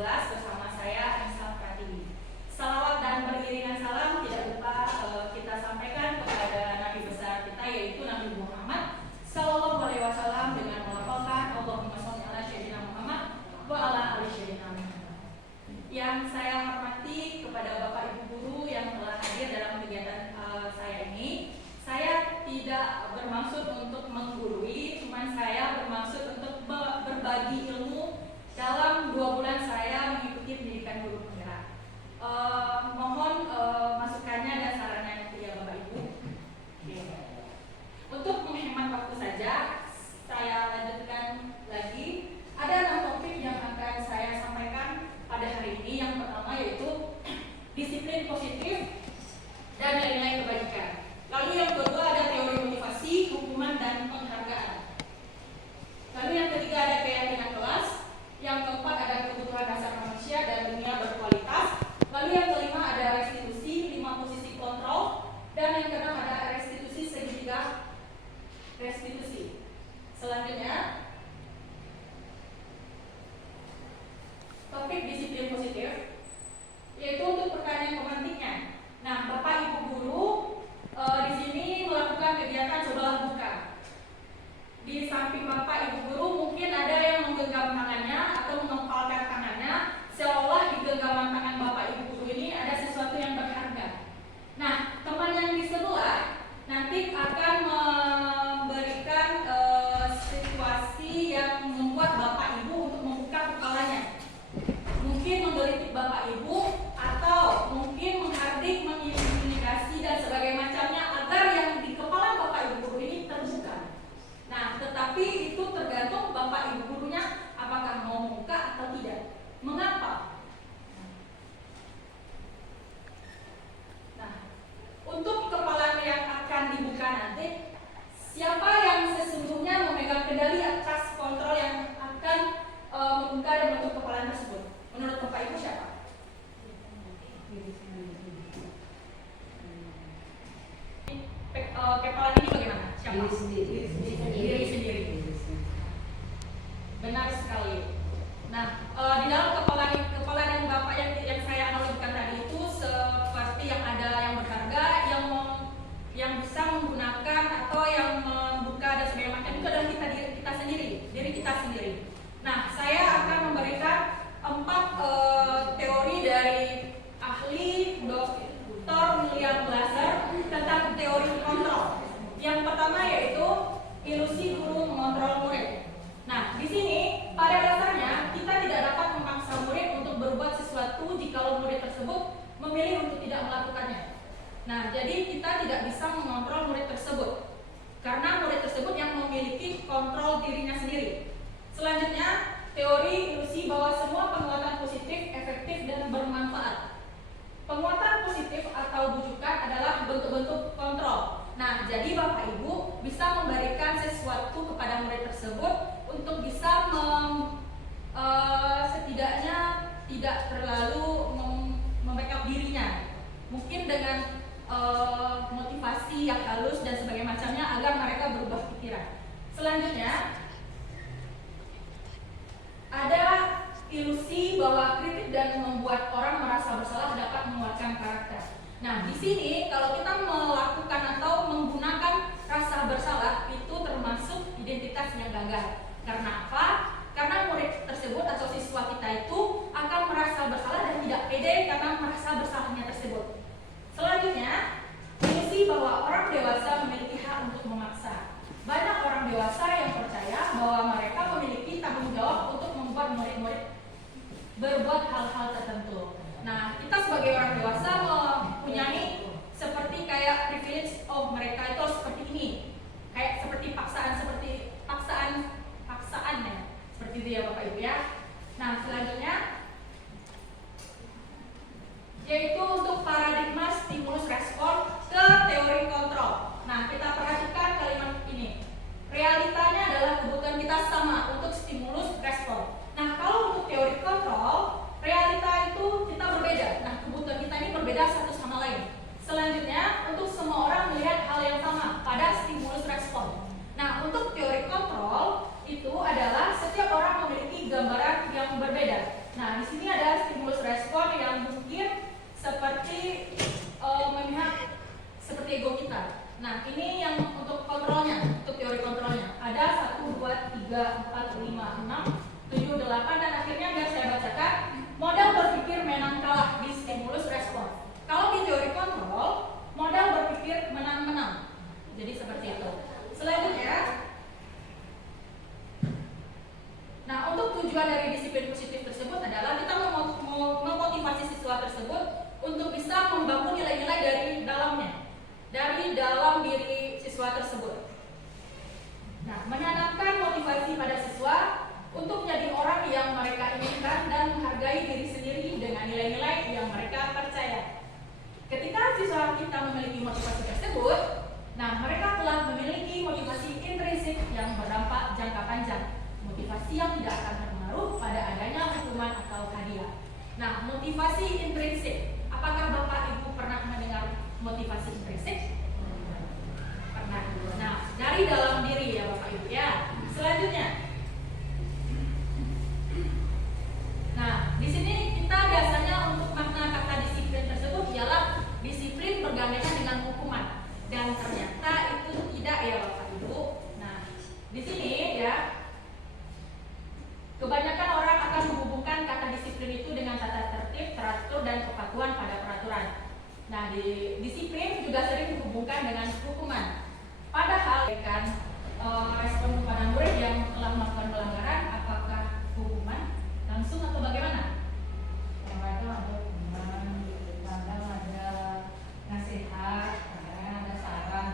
2011 bersama saya Nisa Pratiwi. Salawat dan beriringan salam tidak lupa kita sampaikan kepada Nabi besar kita, yaitu Nabi Muhammad Sallallahu Alaihi Wasallam, dengan melafalkan Allahumma sholli ala sayyidina Muhammad wa ala ali sayyidina Muhammad. Yang saya hormati kepada Bapak Ibu guru yang telah hadir dalam kegiatan saya ini. Saya tidak bermaksud untuk menggurui, cuman saya bermaksud untuk berbagi ilmu dalam 2 bulan saya mengikuti pendidikan guru penggerak. Mohon masukannya dan sarannya nanti ya Bapak Ibu. Untuk menghemat waktu saja, saya lanjutkan lagi. Ada 6 topik yang akan saya sampaikan pada hari ini. Yang pertama yaitu disiplin positif dan nilai-nilai kebajikan. Lalu yang kedua ada teori motivasi, hukuman, dan penghargaan. Lalu yang ketiga ada keyakinan kelas. Yang keempat ada kebutuhan dasar manusia dan dunia berkualitas. Lalu yang kelima ada restitusi, 5 posisi kontrol. Dan yang keenam ada restitusi segitiga restitusi. Selanjutnya topik disiplin positif, yaitu untuk pertanyaan pemantiknya. Nah, Bapak Ibu guru di sini melakukan kegiatan cobalah buka. Di samping Bapak Ibu guru mungkin ada yang menggenggam tangannya atau mengepalkan tangannya, seolah di genggaman tangan Bapak Ibu guru ini ada sesuatu yang berharga. Nah, teman yang di sebelah nanti akan memberikan situasi yang membuat Bapak Ibu untuk membuka kepalanya. Mungkin menggelitik Bapak Ibu atau mungkin menghardik, mengintimidasi dan sebagainya macamnya agar yang di kepala Bapak Ibu guru ini terbuka. Nah, tetapi itu tergantung Bapak Ibu gurunya apakah mau membuka atau tidak. Mengapa? Nah, untuk kepala yang akan dibuka nanti, siapa yang sesungguhnya memegang kendali atas kontrol yang akan membuka dan menutup kepala tersebut? Menurut Bapak Ibu siapa? Kepala ini bagaimana? Siapa? Diri sendiri. Benar sekali. Nah, di dalam kepala yang Bapak yang saya analogikan tadi itu seperti yang ada yang berharga, yang bisa menggunakan atau yang membuka dan sebagainya macam itu adalah kita sendiri, diri kita sendiri. Nah, saya akan memberikan 4 teori dari ahli Dr. William Glasser tentang teori kontrol. Yang pertama yaitu ilusi guru mengontrol murid. Nah, di sini pada dasarnya kita tidak dapat memaksa murid untuk berbuat sesuatu jikalau murid tersebut memilih untuk tidak melakukannya. Nah, jadi kita tidak bisa mengontrol murid tersebut karena murid tersebut yang memiliki kontrol dirinya sendiri. Selanjutnya, teori ilusi bahwa semua penguatan positif, efektif, dan bermanfaat. Penguatan positif atau bujukan adalah bentuk-bentuk kontrol. Nah, jadi Bapak Ibu bisa memberikan sesuatu kepada murid tersebut untuk bisa setidaknya tidak terlalu membackup dirinya. Mungkin dengan motivasi yang halus dan sebagainya macamnya agar mereka berubah pikiran. Selanjutnya ada ilusi bahwa kritik dan membuat orang merasa bersalah dapat menguatkan karakter. Nah, di sini kalau kita melakukan atau menggunakan rasa bersalah itu termasuk identitas yang gagal. Karena apa? Karena murid tersebut atau siswa kita itu akan merasa bersalah dan tidak pede karena merasa bersalahnya tersebut. Selanjutnya, ilusi bahwa orang dewasa memiliki hak untuk memaksa. Banyak orang dewasa yang percaya bahwa mereka memiliki tanggung jawab untuk membuat murid-murid berbuat hal-hal tertentu. Nah, kita sebagai orang dewasa mempunyai seperti kayak privilege, oh mereka itu seperti ini, kayak seperti paksaan ya, seperti itu ya Bapak Ibu ya. Nah, selanjutnya yaitu untuk paradigma stimulus respon ke teori kontrol. Nah, kita perhatikan kalimat ini. Realitanya adalah kebutuhan kita sama untuk stimulus respon. Nah, kalau untuk teori kontrol, realita itu kita berbeda. Nah, kebutuhan kita ini berbeda satu sama lain. Selanjutnya, untuk semua orang melihat hal yang sama pada stimulus respon. Nah, untuk teori kontrol itu adalah setiap orang memiliki gambaran yang berbeda. Nah, di sini sini ada stimulus respon yang mungkin seperti memihak seperti ego kita. Nah, ini yang untuk kontrolnya, untuk teori kontrolnya. Ada 1, 2, 3, 4, 5, 6, 7, 8, dan akhirnya biar saya bacakan model berpikir menang kalah di stimulus respon. Kalau di teori kontrol, model berpikir menang-menang. Jadi seperti itu. Selanjutnya, nah untuk tujuan dari disiplin positif tersebut adalah kita memotivasi siswa tersebut untuk bisa membangun nilai-nilai dari dalamnya, dari dalam diri siswa tersebut. Nah, menanamkan motivasi pada siswa untuk menjadi orang yang mereka inginkan dan menghargai diri sendiri dengan nilai-nilai yang mereka percaya. Ketika siswa kita memiliki motivasi tersebut, nah mereka telah memiliki motivasi intrinsik yang berdampak jangka panjang, motivasi yang tidak akan berpengaruh pada adanya hukuman atau hadiah. Nah, motivasi intrinsik, apakah Bapak Ibu pernah mendengar motivasi intrinsik? Pernah. Nah, dari dalam diri ya Bapak Ibu ya. Selanjutnya, nah di sini kita biasanya untuk makna kata disiplin tersebut ialah disiplin bergandengan dengan hukuman, dan ternyata itu tidak ya Bapak Ibu. Nah, di sini ya kebanyakan orang akan menghubungkan kata disiplin itu dengan tata tertib, teratur, dan kepatuhan pada peraturan. Nah, di disiplin juga sering dihubungkan dengan hukuman. Padahal kan respon kepada murid yang telah melakukan pelanggaran, apakah hukuman langsung atau bagaimana? Yang ada hukuman, kadang ada nasihat, kadang ada saran.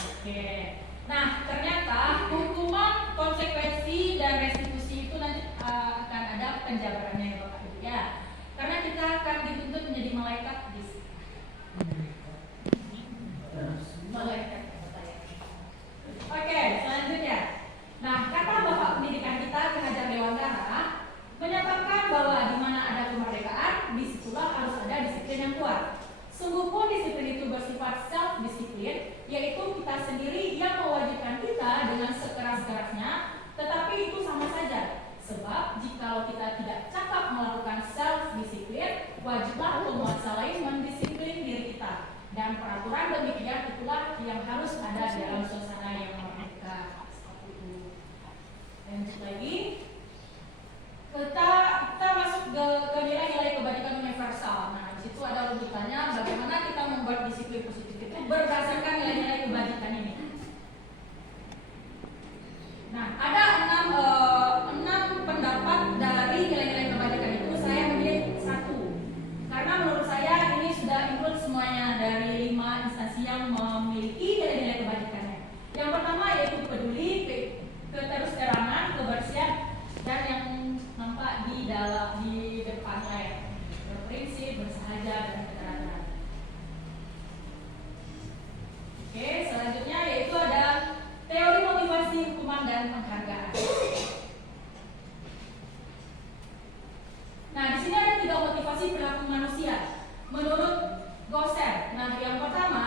Oke. Nah, ternyata hukuman, konsekuensi, dan restitusi itu nanti akan ada penjabarannya ya Bapak Ibu ya. Karena kita akan dituntut menjadi malaikat di malaikat. Oke, selanjutnya. Nah, kata Bapak Pendidikan kita Ki Hajar Dewantara menyatakan bahwa di mana ada kemerdekaan, disitulah harus ada disiplin yang kuat. Sungguh pun disiplin itu bersifat self-disiplin, yaitu kita sendiri yang mewajibkan kita dengan sekeras-kerasnya, tetapi itu sama saja. Sebab jikalau kita tidak cakap melakukan self-disiplin, wajiblah penguasa lain mendisiplin diri kita. Dan peraturan demikian itulah yang harus ada dalam suasana yang merdeka. Lanjut lagi, kita masuk ke nilai-nilai kebajikan universal. Nah, di situ ada rujukannya bagaimana kita membuat disiplin positif itu berdasarkan nilai-nilai kebajikan ini. Nah, ada enam pendapat dari nilai-nilai kebajikan itu. Saya memilih satu karena menurut saya ini sudah include semuanya dari 5 instansi yang memiliki nilai-nilai kebajikannya. Yang pertama yaitu peduli, keterusterangan, kebersihan, dan yang nampak di depan layar, berprinsip, bersahaja, dan keterangan. Oke, selanjutnya yaitu ada teori motivasi, hukuman, dan penghargaan. Nah, di sini ada 3 motivasi perilaku manusia menurut Gosser. Nah, yang pertama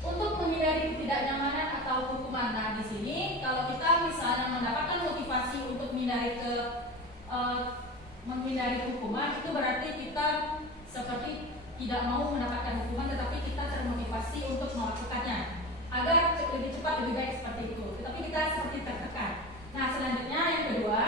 untuk menghindari ketidaknyamanan atau hukuman. Nah, di sini kalau kita misalnya mendapatkan motivasi untuk menghindari hukuman, itu berarti kita seperti tidak mau mendapatkan hukuman, tetapi kita termotivasi untuk melakukannya agar lebih cepat, lebih baik seperti itu. Tetapi kita seperti tertekan. Nah, selanjutnya yang kedua,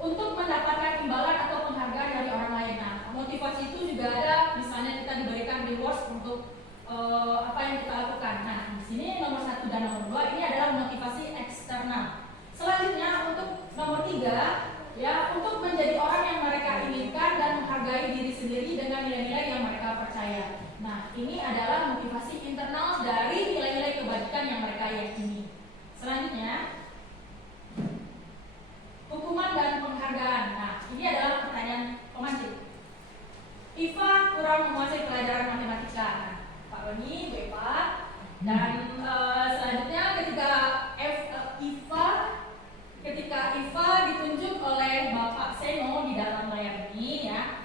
untuk mendapatkan imbalan atau penghargaan dari orang lain. Nah, motivasi itu juga ada, misalnya kita diberikan rewards untuk apa yang kita lakukan. Nah, di sini nomor 1 dan nomor 2 ini adalah motivasi eksternal. Selanjutnya untuk nomor 3 ya, untuk menjadi orang yang mereka inginkan dan menghargai diri sendiri dengan nilai-nilai yang mereka percaya. Nah, ini adalah motivasi internal dari nilai-nilai kebajikan yang mereka yakini. Selanjutnya, hukuman dan penghargaan. Nah, ini adalah pertanyaan pemancing. Iva kurang menguasai pelajaran matematika. Nah, Pak Roni, Bu Eva, dan selanjutnya ketika Iva ditunjuk oleh Bapak Seno di dalam layar ini ya.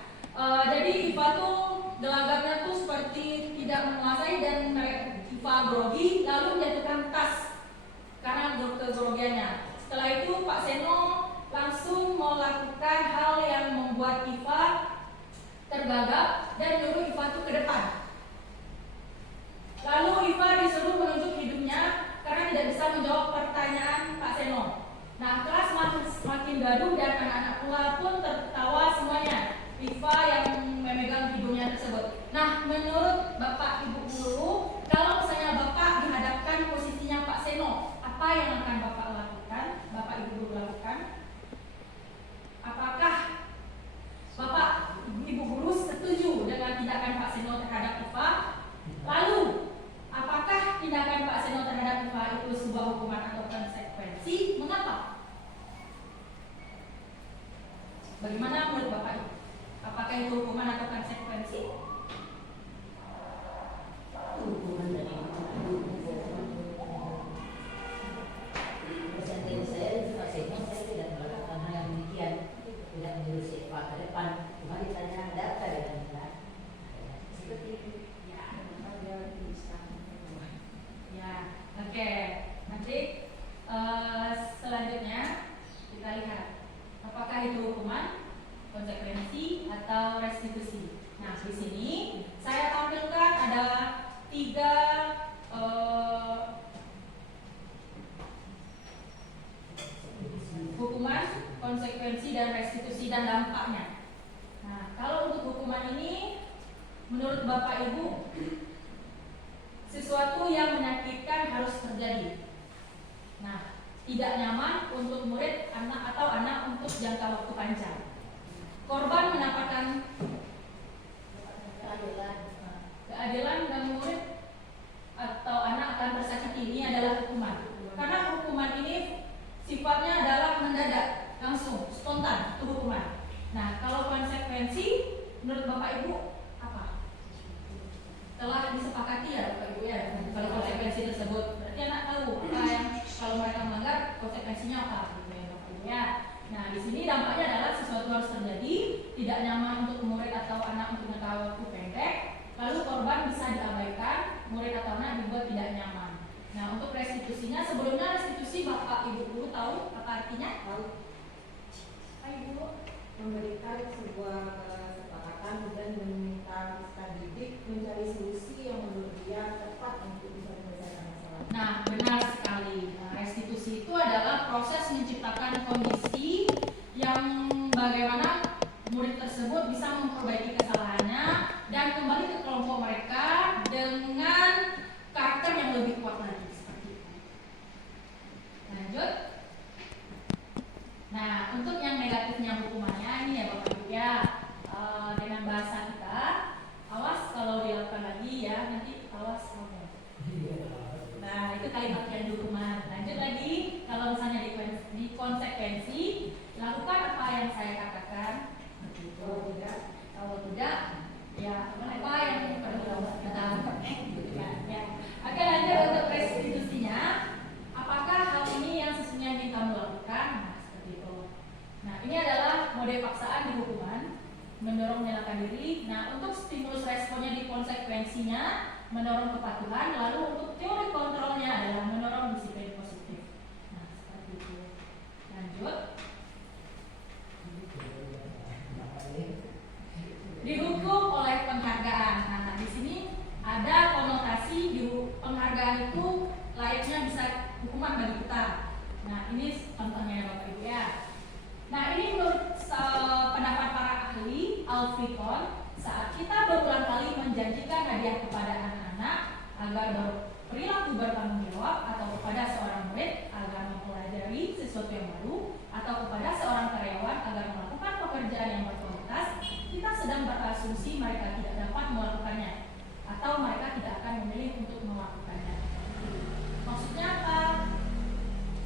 Jadi Iva tuh gelagatnya tuh seperti tidak menguasai dan Iva grogi lalu menjatuhkan tas karena kegrogiannya. Setelah itu Pak Seno langsung melakukan hal yang membuat Iva tergagap dan menyuruh Iva itu ke depan. Lalu Iva disuruh menunjuk hidungnya karena tidak bisa menjawab pertanyaan Pak Seno. Nah, kelas semakin gaduh dan anak-anak pula pun tertawa semuanya. Iva yang memegang hidungnya tersebut. Nah, menurut Bapak Ibu guru, kalau misalnya Bapak dihadapkan posisinya Pak Seno, apa yang akan Bapak lakukan? Bapak Ibu guru lakukan? Apakah Bapak Ibu guru setuju dengan tindakan Pak Seno terhadap Iva? Lalu, apakah tindakan Pak Seno terhadap Iva itu sebuah hukuman atau konsekuensi? Mengapa? Bagaimana menurut Bapak Ibu? Apakah itu hukuman atau konsekuensi? Hukuman dari presiden saya Pak Seno, saya tidak melakukan hal yang demikian, tidak menyuruh si Eva ke depan, cuma ditanya data dan tidak seperti itu. Ya, oke. Nanti selanjutnya kita lihat apakah itu hukuman, konsekuensi, atau restitusi. Nah, di sini saya tampilkan ada 3 hukuman, konsekuensi, dan restitusi dan dampaknya. Nah, kalau untuk hukuman ini, menurut Bapak Ibu, sesuatu yang menyakitkan harus terjadi. Nah, tidak nyaman untuk murid anak atau anak untuk jangka waktu panjang. Korban mendapatkan keadilan dan murid atau anak akan tersakiti. Ini adalah hukuman. Karena hukuman ini sifatnya adalah mendadak, langsung, spontan, itu hukuman. Nah, kalau konsekuensi, menurut Bapak Ibu apa? Telah disepakati ya Bapak Ibu ya. Kalau konsekuensi tersebut, berarti anak tahu apa yang kalau mereka melanggar konsekuensinya apa, gitu ya Bapak Ibu ya. Nah, di sini dampaknya adalah sesuatu harus terjadi, tidak nyaman untuk murid atau anak untuk jangka waktu pendek, lalu korban bisa diabaikan, murid atau anak dibuat tidak nyaman. Nah, untuk restitusinya, sebelumnya restitusi Bapak Ibu guru tahu apa artinya? Tahu. Ibu Memberikan sebuah kesepakatan dan meminta peserta didik mencari solusi yang menurut dia tepat untuk bisa menyelesaikan masalah. Nah, benar sekali. Nah, restitusi itu adalah proses menciptakan kondisi yang bagaimana murid tersebut bisa memperbaiki kesalahannya dan kembali ke kelompok mereka dengan karakter yang lebih kuat lagi, seperti itu. Lanjut. Nah, untuk yang negatifnya hukumannya ini ya Bapak Ibu ya, dengan bahasa kita, awas kalau dilakukan lagi ya, nanti awas kamu. Nah, itu kalimat yang dihukuman. Lanjut lagi, kalau misalnya di konsekuensi, lakukan apa yang saya katakan. Kalau tidak, ya apa yang perlu kita ya. Oke, lanjut untuk restitusinya. Apakah hal ini yang sesungguhnya ingin kamu lakukan? Nah, seperti itu. Nah, ini adalah mode paksaan di hukuman, mendorong menyalahkan diri. Nah, untuk stimulus responnya di konsekuensinya, mendorong kepatuhan. Lalu untuk teori kontrolnya adalah mendorong disiplin positif. Nah, seperti itu. Lanjut. Dihukum oleh penghargaan. Nah, di sini ada konotasi di penghargaan itu layaknya bisa hukuman bagi kita. Nah, ini contohnya ya Bapak Ibu ya. Nah, ini menurut pendapat para ahli Alfikon, saat kita berulang kali menjanjikan hadiah kepada anak-anak agar berperilaku bertanggung jawab, atau kepada seorang murid agar mempelajari sesuatu yang baru, atau kepada seorang karyawan agar melakukan pekerjaan yang berkualitas, kita sedang berasumsi mereka tidak dapat melakukannya atau mereka tidak akan memilih untuk melakukannya. Maksudnya apa?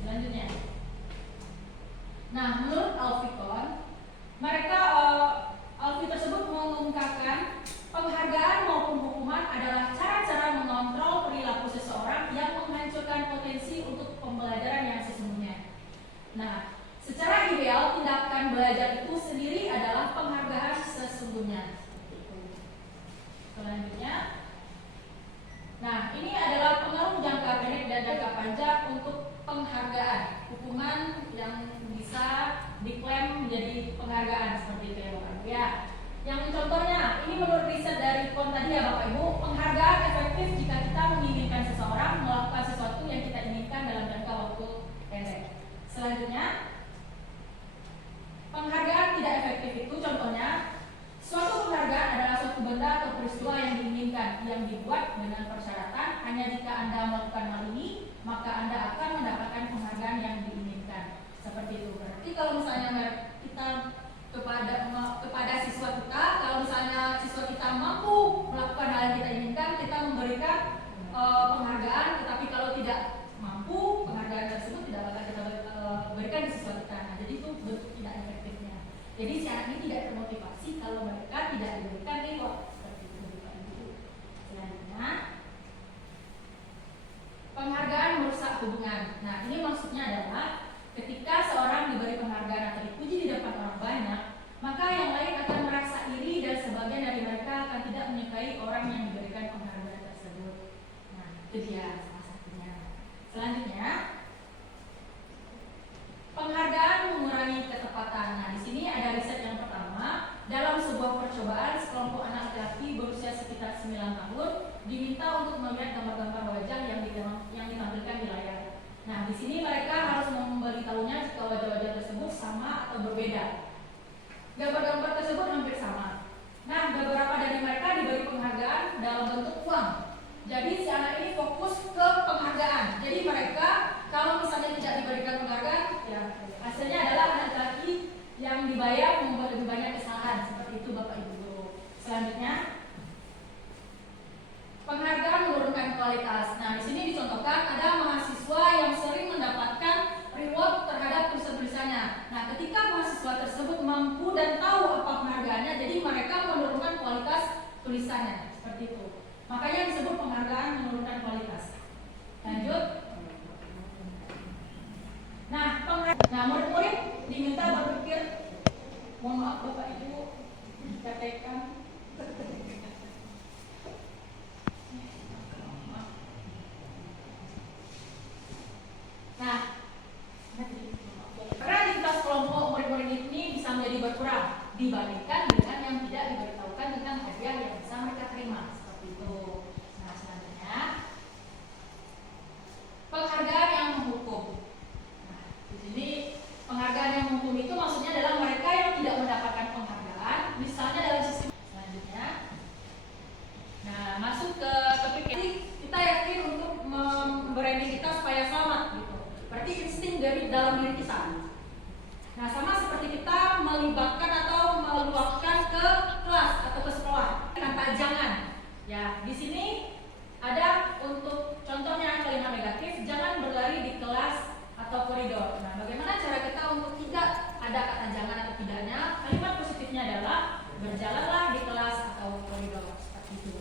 Selanjutnya. Nah, menurut Alfikon, mereka Alfi tersebut mengungkapkan penghargaan maupun hukuman adalah cara-cara mengontrol perilaku seseorang yang menghancurkan potensi untuk pembelajaran yang sesungguhnya. Nah, secara ideal tindakan belajar itu sendiri adalah penghargaan sesungguhnya. Selanjutnya, nah ini adalah pengaruh jangka pendek dan jangka panjang untuk penghargaan hukuman yang bisa yang dibuat dengan persyaratan hanya jika Anda melakukan hal ini, maka Anda akan mendapatkan penghargaan yang diinginkan. Seperti itu. Berarti kalau misalnya kita kepada siswa kita, kalau misalnya siswa kita mampu melakukan hal yang kita inginkan, kita memberikan penghargaan. Tetapi kalau tidak mampu, penghargaan tersebut tidak bakal kita berikan di siswa kita. Nah, jadi itu bentuk tidak efektifnya. Jadi si anak ini tidak termotivasi kalau mereka tidak diberikan reward. Seperti itu, Bapak Ibu. Selanjutnya, penghargaan merusak hubungan. Nah, ini maksudnya adalah ketika seorang diberi penghargaan atau dipuji di depan orang banyak, maka yang lain akan merasa iri dan sebagian dari mereka akan tidak menyukai orang yang diberikan penghargaan tersebut. Nah, itu dia salah satunya. Selanjutnya, penghargaan mengurangi ketepatan. Nah, di sini ada riset yang pertama. Dalam sebuah percobaan, sekelompok anak laki-laki berusia sekitar 9 tahun diminta untuk melihat gambar-gambar wajah yang ditampilkan di layar. Nah, di sini mereka harus memberitahunya jika wajah-wajah tersebut sama atau berbeda. Gambar-gambar tersebut hampir sama. Nah, beberapa dari mereka diberi penghargaan dalam bentuk uang. Jadi si anak ini fokus ke penghargaan. Jadi mereka kalau misalnya tidak diberikan penghargaan, ya hasilnya adalah anak laki yang dibayar membuat lebih banyak kesalahan. Seperti itu Bapak Ibu Guru. Selanjutnya, penghargaan menurunkan kualitas. Nah, di sini dicontohkan ada mahasiswa yang sering mendapatkan reward terhadap tulisan-tulisannya. Nah, ketika mahasiswa tersebut mampu dan tahu apa penghargaannya, jadi mereka menurunkan kualitas tulisannya. Seperti itu. Makanya disebut penghargaan menurunkan kualitas. Lanjut. Nah, murid-murid diminta berpikir, mohon maaf Bapak Ibu, katakan. Nah, kreativitas kelompok murid-murid ini bisa menjadi berkurang dibandingkan dengan yang tidak diberitahukan tentang hadiah yang bisa mereka terima. Seperti itu. Nah, selanjutnya, penghargaan yang menghukum. Nah, di sini penghargaan yang menghukum itu maksudnya adalah mereka yang tidak mendapatkan penghargaan, misalnya dalam sistem. Selanjutnya, nah masuk ke topik ini, kita yakin untuk membranding kita supaya selamat gitu. Berarti insting dari dalam diri kita. Nah, sama seperti kita melibatkan atau meluapkan ke kelas atau ke sekolah dengan pajangan. Ya, di sini ada untuk contohnya kalimat negatif, jangan berlari di kelas atau koridor. Nah, bagaimana cara kita untuk tidak ada kata jangan atau tidaknya? Kalimat positifnya adalah berjalanlah di kelas atau koridor. Seperti itu.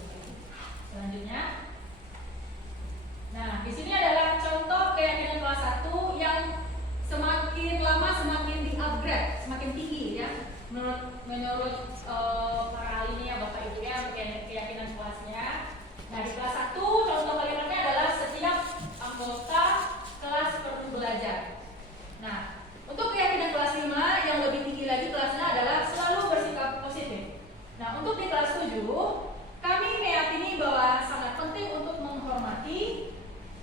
Selanjutnya, nah di sini adalah contoh keyakinan kelas 1 yang semakin lama semakin di-upgrade, semakin tinggi ya. Menurut para ahli ya Bapak Ibu ya, keyakinan kelasnya. Nah, di kelas 1 contoh kalimatnya adalah setiap anggota kelas perlu belajar. Nah, untuk keyakinan kelas 5 yang lebih tinggi lagi kelasnya adalah selalu bersikap positif. Nah, untuk di kelas 7 kami meyakini bahwa sangat penting untuk menghormati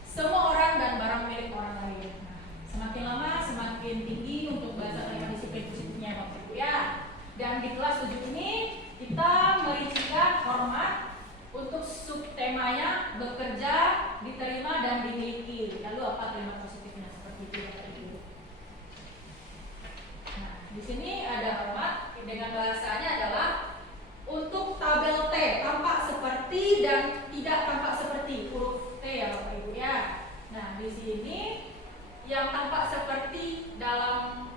semua orang dan barang milik orang lain. Nah, semakin lama semakin tinggi untuk bahasa kalimat disiplin positifnya Bapak Ibu ya. Dan di kelas 7 ini kita merincikan hormat untuk subtemanya bekerja, diterima dan dimiliki. Lalu apa kalimat positifnya seperti itu Bapak Ibu. Nah, di sini ada hormat dengan bahasanya adalah untuk tabel T tampak seperti dan tidak tampak seperti huruf T ya Bapak Ibu ya. Nah, di sini yang tampak seperti dalam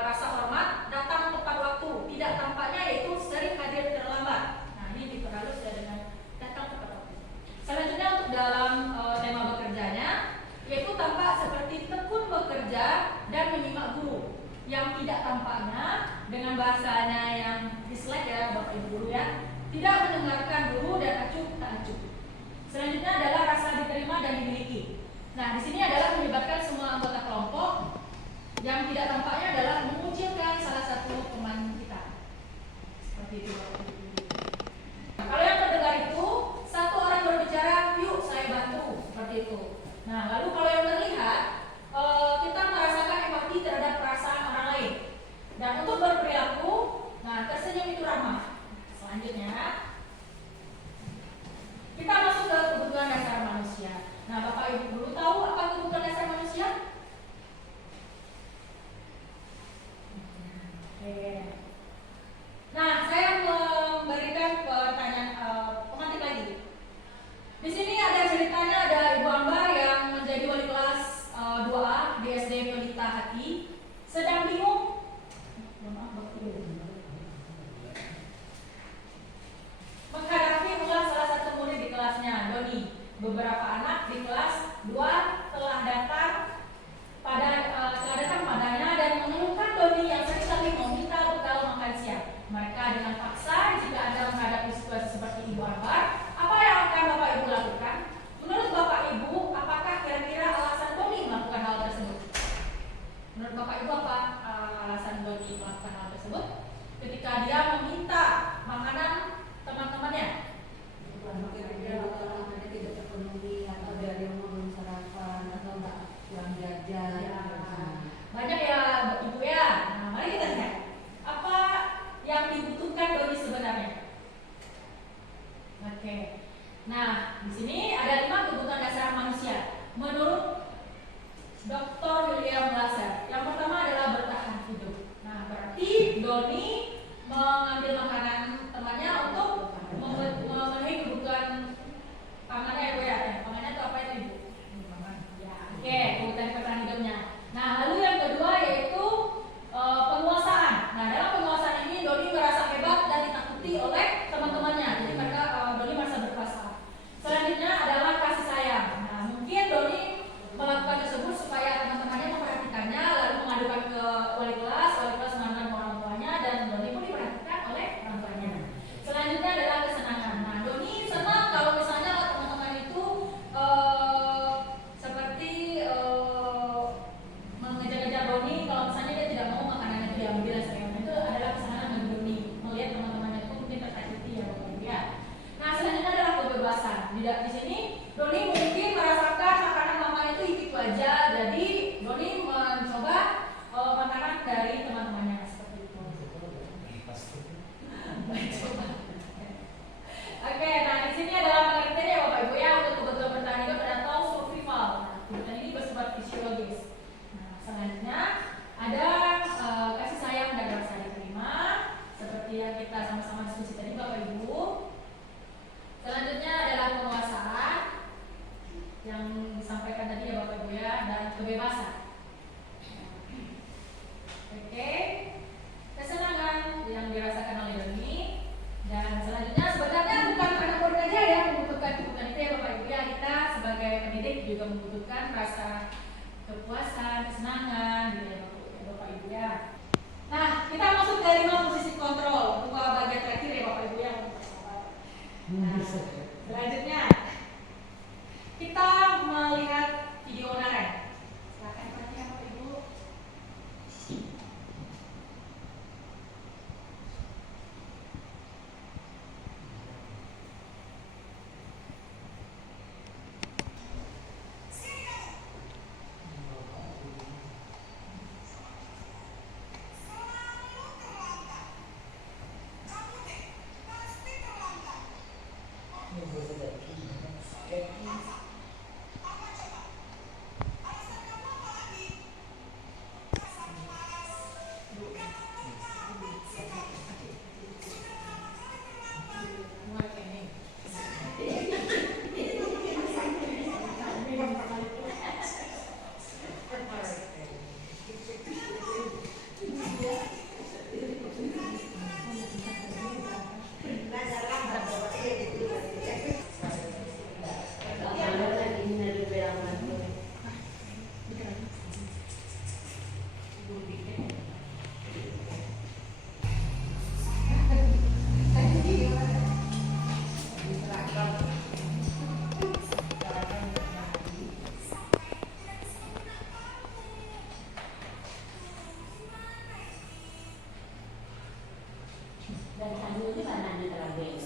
rasa hormat datang tepat waktu, tidak tampaknya yaitu sering hadir terlambat. Nah, ini diperhalus ya dengan datang tepat waktu. Selanjutnya untuk dalam tema bekerjanya, yaitu tampak seperti tekun bekerja dan menyimak guru. Yang tidak tampaknya dengan bahasanya yang di slide ya Bapak Ibu guru ya, tidak mendengarkan guru dan acuh tak acuh. Selanjutnya adalah rasa diterima dan dimiliki. Nah, di sini adalah melibatkan semua anggota kelompok. Yang tidak tampaknya adalah mengucilkan salah satu teman kita. Seperti itu Bapak Ibu. Nah, kalau yang terdengar itu satu orang berbicara, yuk saya bantu, seperti itu. Nah, lalu kalau yang terlihat kita merasakan empati terhadap perasaan orang lain. Dan untuk berperilaku, nah tersenyum itu ramah. Selanjutnya, dengan paksa jika Anda menghadapi situasi seperti Ibu Ambar? Apa yang akan Bapak Ibu lakukan? Menurut Bapak Ibu, apakah kira-kira alasan Doni melakukan hal tersebut? Menurut Bapak Ibu, apa alasan Doni melakukan hal tersebut? Ketika dia meminta makanan teman-temannya. Makanannya tidak terpenuhi atau dari yang belum sarapan atau nggak kurang jajan. Ya, banyak ya Ibu ya. Nah, mari kita lihat apa yang dibutuhkan Doni sebenarnya. Oke. Nah, di sini ada 5 kebutuhan dasar manusia menurut Dr. William Glasser. Yang pertama adalah bertahan hidup. Nah, berarti Doni mengambil makanan temannya untuk memenuhi kebutuhan pangannya ya Bu ya. Pangannya itu apa itu Ibu? Ya, oke, kebutuhan bertahan hidupnya. Nah, lalu yang kedua yaitu penguasaan. Nah, dalam penguasaan ini Doni merasa hebat dan ditakuti oleh teman-temannya. Jadi mereka Doni merasa berkuasa. Selanjutnya adalah kasih sayang. Nah, mungkin Doni melakukan tersebut supaya teman-temannya memperhatikannya, lalu mengadukan ke wali kelas mengadukan ke orang tuanya, dan Doni pun diperhatikan oleh orang tuanya. Selanjutnya adalah kesenangan. Nah, Doni senang kalau misalnya teman-teman itu seperti mengejar-ngejar Doni kalau misalnya dia tidak mau makanannya itu diambil dan sebagainya. Itu adalah kesenangan bagi Doni melihat teman-temannya itu mungkin tersakiti ya Bapak Ibu ya. Nah, selanjutnya adalah kebebasan. Di sini Doni mungkin merasakan makanan itu itu aja, jadi Doni mencoba makanan dari teman-temannya seperti itu. Oke, nah di sini adalah pengertian ya Bapak Ibu ya untuk kebutuhan bertahan hidup atau survival. Nah, kebutuhan ini bersifat fisiologis. Nah, selanjutnya ada kasih sayang dan rasa diterima, seperti yang kita sama-sama diskusi tadi Bapak Ibu. Selanjutnya adalah penguasaan yang disampaikan tadi ya Bapak Ibu ya, dan kebebasan. Oke, kesenangan yang dirasakan oleh Doni. Dan selanjutnya sebenarnya bukan anak murid aja yang membutuhkan kebutuhan itu ya Bapak Ibu ya, kita sebagai pendidik juga membutuhkan rasa kepuasan, kesenangan gitu ya Bapak Ibu ya. Nah, kita masuk ke 5 posisi kontrol, 2 bagian terakhir ya Bapak Ibu ya. Nah, selanjutnya kita melihat video naren. Silakan perhatikan Bapak Ibu. Dan sambil itu kan nanya terlalu.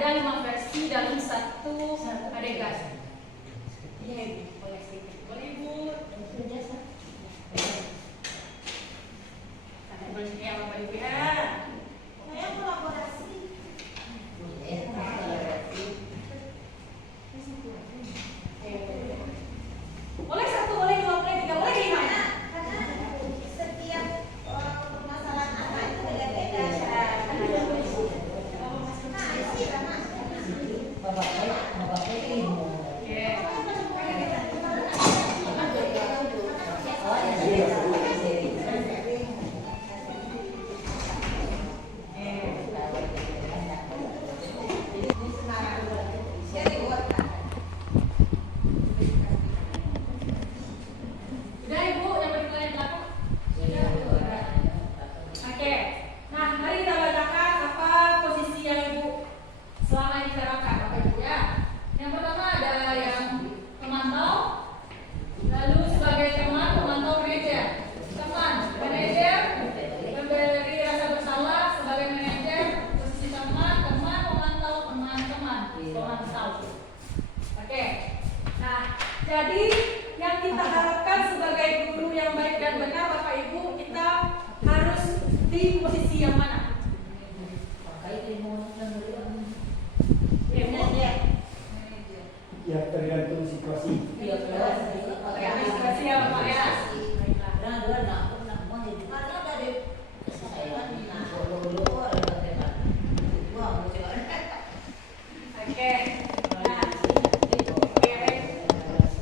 ada 5 versi dalam satu adegan. Iya, boleh sedikit. Boleh Ibu. Ya, Bapak Ibu ya. Saya kolaborasi. Boleh 1, boleh 2, boleh 3, boleh 5. Karena setiap permasalahan anak itu beda-beda. Nah, isi lah mas. Bapak ilmu. Oke. Udah Ibu, yang berikutnya di belakang. Oke. Nah, mari kita bacakan apa posisi yang Ibu selama ini terapkan, Bapak Ibu ya. Yang pertama ada yang pemantau, lalu sebagai teman pemantau manajer, teman manajer memberi rasa bersalah sebagai manajer, posisi teman pemantau, teman pemantau. Oke. Nah, jadi yang kita harapkan sebagai guru yang baik dan benar, Bapak Ibu, kita harus di posisi yang mana? Ya tergantung situasi. Tergantung ya, Bapak ya. Karena dari Oke. Nah, oke.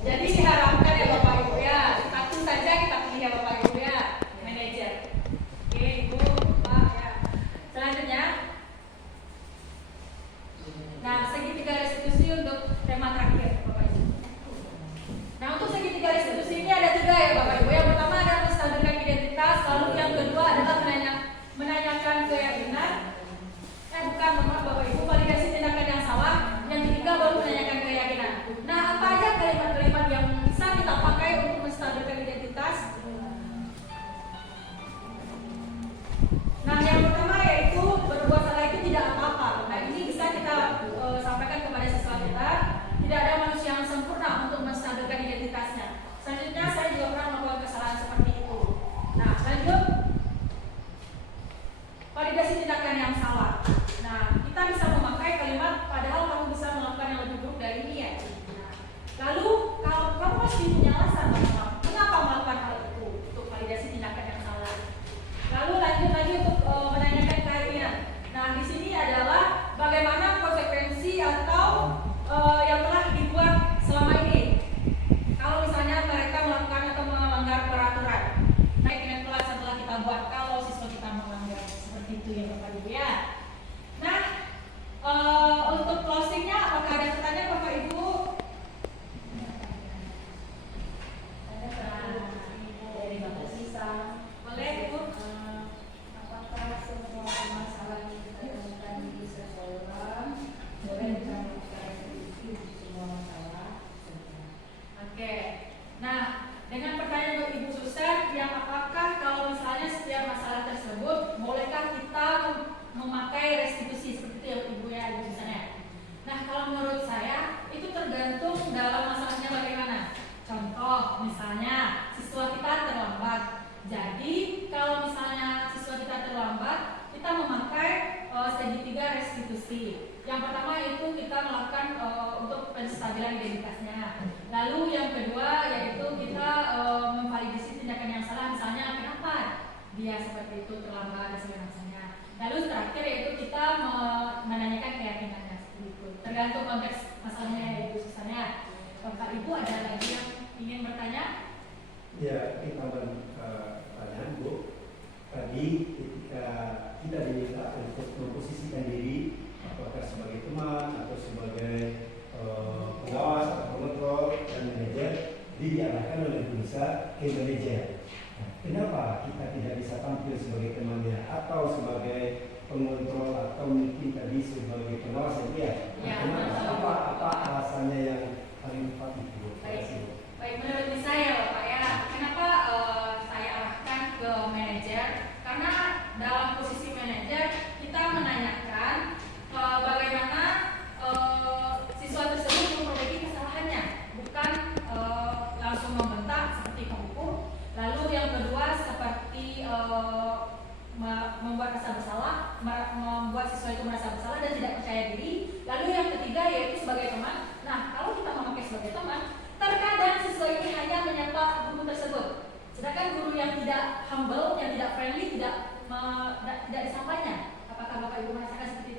Jadi diharapkan ya Bapak Ibu ya, satu saja kita pilih ya Bapak Ibu ya, manajer. Oke, Ibu, Pak ya. Selanjutnya, nah segitiga restitusi untuk tema terakhir Bapak Ibu. Nah untuk segitiga restitusi ini ada 3 ya Bapak Ibu. Yang pertama adalah menstabilkan identitas, lalu yang kedua adalah menanyakan keyakinan. Bukan, maaf Bapak Ibu, validasi tindakan yang salah. Yang ketiga baru menanyakan keyakinan. Nah apa aja kalimat-kalimat yang bisa kita pakai untuk menstabilkan identitas? Nah yang pertama yaitu berbuat salah itu tidak apa-apa. Nah ini bisa kita sampaikan kepada siswa kita. Tidak ada manusia yang sempurna untuk menstabilkan identitasnya. Selanjutnya saya juga pernah melakukan kesalahan seperti itu. Nah lanjut, validasi tindakan yang salah. Nah kita bisa memakai kalimat padahal kamu bisa melakukan yang lebih buruk dari ini ya. Nah, lalu kalau kamu pasti punya alasan kenapa melakukan hal itu untuk validasi tindakan yang salah. Lalu lanjut lagi untuk menanyakan keyakinan. Nah di sini adalah bagaimana konsekuensi atau yang telah dibuat selama ini. Kalau misalnya mereka melakukan atau melanggar peraturan, keyakinan kelas yang telah kita buat kalau siswa kita melanggar seperti itu ya Bapak Ibu ya. Nah untuk closingnya apakah ada pertanyaan Bapak Ibu? Boleh Ibu. apakah semua masalah yang kita temukan di sekolah boleh ditemukan di semua masalah? Oke. Nah, dengan pertanyaan untuk Ibu Susan, yang apakah kalau misalnya setiap masalah tersebut, bolehkah kita memakai restitusi seperti itu ya Ibu ya, Ibu Susan ya? Nah, kalau menurut saya itu tergantung dalam masalahnya bagaimana. Contoh, misalnya siswa kita terlambat. Jadi, kalau misalnya siswa kita terlambat, kita memakai segitiga restitusi. Yang pertama itu kita melakukan untuk penstabilan identitasnya. Lalu yang kedua yaitu kita memvalidasi tindakan yang salah, misalnya kenapa dia seperti itu terlambat dan sebagainya. Lalu terakhir yaitu kita menanyakan keyakinannya seperti itu. Tergantung konteks masalahnya ya Ibu Susana. Bapak Ibu ada lagi yang ingin bertanya? Ya, kita pertanyaan Bu. Tadi ketika kita diminta untuk memposisikan diri apakah sebagai teman atau sebagai pengawas atau pengontrol dan manajer, diarahkan oleh Bursa ke manajer. Nah, kenapa kita tidak bisa tampil sebagai temannya atau sebagai pengontrol atau mungkin tadi sebagai pengawas ya? Ya, Kenapa? Apa alasannya yang paling tepat itu? Baik, menurut saya Bapak ya, kenapa saya arahkan ke manajer? Karena dalam posisi manajer kita menanyakan bagaimana merasa bersalah dan tidak percaya diri. Lalu yang ketiga yaitu sebagai teman. Nah, kalau kita memakai sebagai teman, terkadang siswa ini hanya menyapa guru tersebut. Sedangkan guru yang tidak humble, yang tidak friendly, tidak disapanya. Apakah Bapak Ibu merasakan seperti itu?